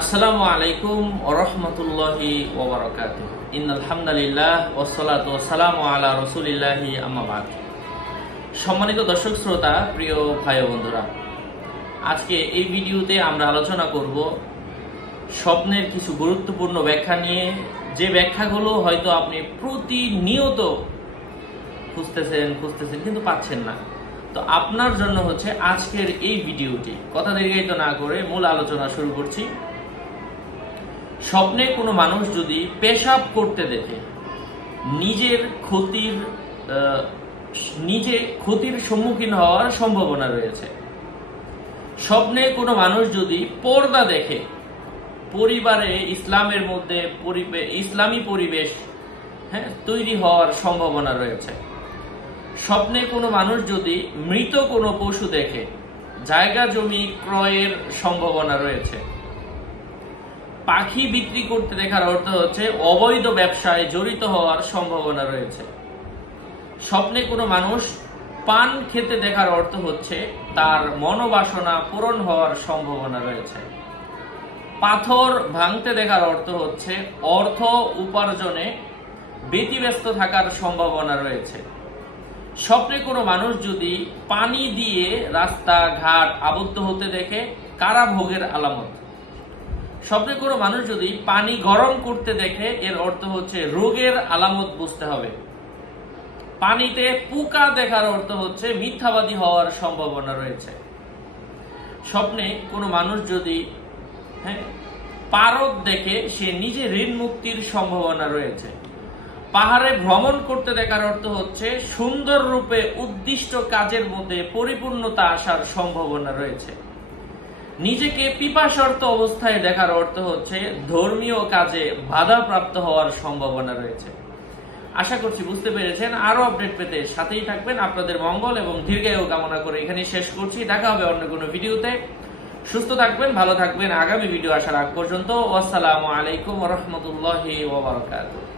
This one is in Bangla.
আসসালামু আলাইকুম ওয়া রাহমাতুল্লাহি ওয়া বারাকাতুহু। ইন্নাল হামদুলিল্লাহ ওয়াসসালাতু ওয়াসসালামু আলা রাসূলিল্লাহি আম্মা বাদ। সম্মানিত দর্শক শ্রোতা, প্রিয় ভাই ও বন্ধুরা, আজকে এই ভিডিওতে আমরা আলোচনা করব স্বপ্নের কিছু গুরুত্বপূর্ণ ব্যাখ্যা নিয়ে, যে ব্যাখ্যাগুলো হয়তো আপনি প্রতিনিয়ত খুঁজতেছেন কিন্তু পাচ্ছেন না। তো আপনার জন্য হচ্ছে আজকের এই ভিডিওটি। কথা দীর্ঘায়িত না করে মূল আলোচনা শুরু করছি। স্বপ্নে কোনো মানুষ যদি পেশাব করতে দেখে নিজে ক্ষতির সম্মুখীন হওয়ার সম্ভাবনা রয়েছে। স্বপ্নে কোনো মানুষ যদি পর্দা দেখে, পরিবারে ইসলামের মধ্যে ইসলামী পরিবেশ তৈরি হওয়ার সম্ভাবনা রয়েছে। স্বপ্নে কোনো মানুষ যদি মৃত কোনো পশু দেখে, জায়গা জমি ক্রয়ের সম্ভাবনা রয়েছে। পাখি বিক্রি করতে দেখার অর্থ হচ্ছে অবৈধ ব্যবসায় জড়িত হওয়ার সম্ভাবনা রয়েছে। স্বপ্নে কোনো মানুষ পান খেতে দেখার অর্থ হচ্ছে তার মনোবাসনা পূরণ হওয়ার সম্ভাবনা রয়েছে। পাথর ভাঙতে দেখার অর্থ হচ্ছে অর্থ উপার্জনে ব্যতিব্যস্ত থাকার সম্ভাবনা রয়েছে। স্বপ্নে কোনো মানুষ যদি পানি দিয়ে রাস্তাঘাট আবদ্ধ হতে দেখে, কারাভোগের আলামত। স্বপ্নে কোনো মানুষ যদি পানি গরম করতে দেখে, এর অর্থ হচ্ছে রোগের আলামত বুঝতে হবে। পানিতে পোকা দেখার অর্থ হচ্ছে মিথ্যাবাদী হওয়ার সম্ভাবনা রয়েছে। স্বপ্নে কোনো মানুষ যদি পারদ দেখে, সে নিজে ঋণ মুক্তির সম্ভাবনা রয়েছে। পাহাড়ে ভ্রমণ করতে দেখার অর্থ হচ্ছে সুন্দর রূপে উদ্দিষ্ট কাজের মধ্যে পরিপূর্ণতা আসার সম্ভাবনা রয়েছে। নিজেকে পিপাসার্ত অবস্থায় দেখার অর্থ হচ্ছে ধর্মীয় কাজে বাধাপ্রাপ্ত হওয়ার সম্ভাবনা রয়েছে। আশা করছি বুঝতে পেরেছেন। আরো আপডেট পেতে সাথেই থাকবেন। আপনাদের মঙ্গল এবং দীর্ঘায়ু কামনা করে এখানে শেষ করছি। দেখা হবে অন্য কোনো ভিডিওতে। সুস্থ থাকবেন, ভালো থাকবেন। আগামী ভিডিও আসার আগ পর্যন্ত আসসালামু আলাইকুম ওয়া রাহমাতুল্লাহি ওয়া বারাকাতুহু।